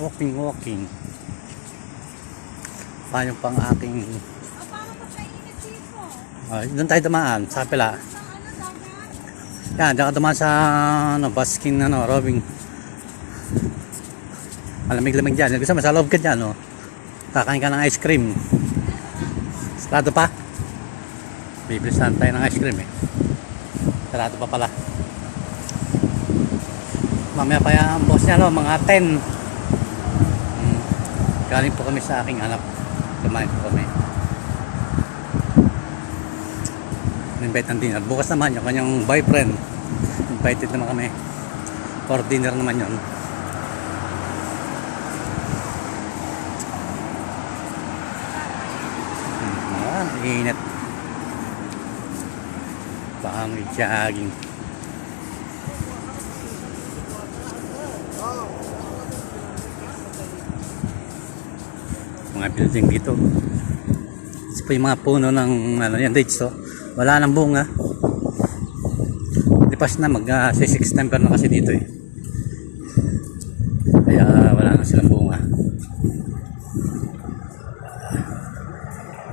Walking, walking. Paano pang aking... Uh, doon tayo dumaan, sa pila. Ano? Yan, ka dumaan sa ano, basking ano, robing. Malamig-lamig dyan. Gusto mo, sa loob ka dyan, no? Kakain ka ng ice cream. Sarado pa? Bibilisan tayo ng ice cream, eh. Sarado pa pala. Mamaya pa yan ang boss niya, no? Mga 10. Galing po kami sa aking anak. Kumain po kami. invite ng dinner. Bukas naman yung kanyang boyfriend. Invited naman kami. For dinner naman yun. Ah, init. Baka may jogging. Mga building dito. Ito po yung mga puno ng ano yan, dates to. Wala nang bunga. Lipas na mag uh, 6 September na kasi dito eh. Kaya wala na silang bunga.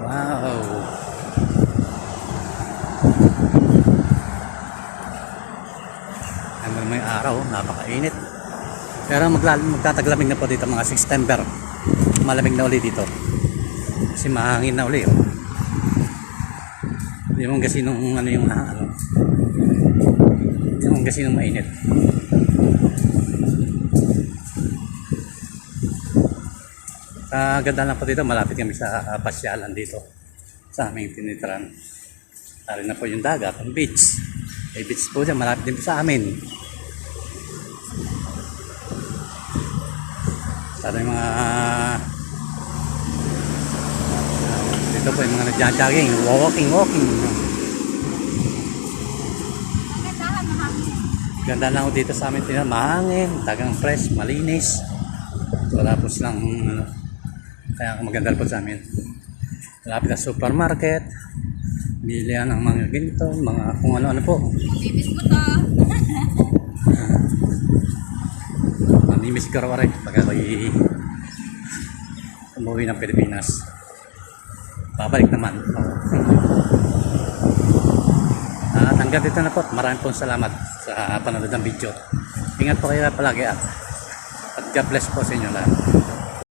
Wow. Ano may araw, napakainit. Pero maglal magtataglamig na po dito mga 6 September. Malamig na uli dito. Kasi mahangin na uli. Oh. Hindi mo kasi nung ano yung ah, ano. Hindi mo kasi nung mainit. Sa ganda lang po dito, malapit kami sa uh, pasyalan dito. Sa aming tinitran. Tari na po yung dagat, ang beach. May beach po dyan, malapit din po sa amin. Yung mga dito po yung mga nagja-jogging, walking, walking. Ganda lang dito sa amin, tingnan, mahangin, tagang fresh, malinis. Wala po silang, ano, kaya maganda po sa amin. Malapit na supermarket, bilihan ng mga ginto, mga kung ano-ano po. Bibis ko to. Raw rin pag ako'y umuwi ng Pilipinas. Babalik naman. At hanggang dito na po. Maraming pong salamat sa panonood ng video. Ingat po kayo palagi at God bless po sa inyo lahat.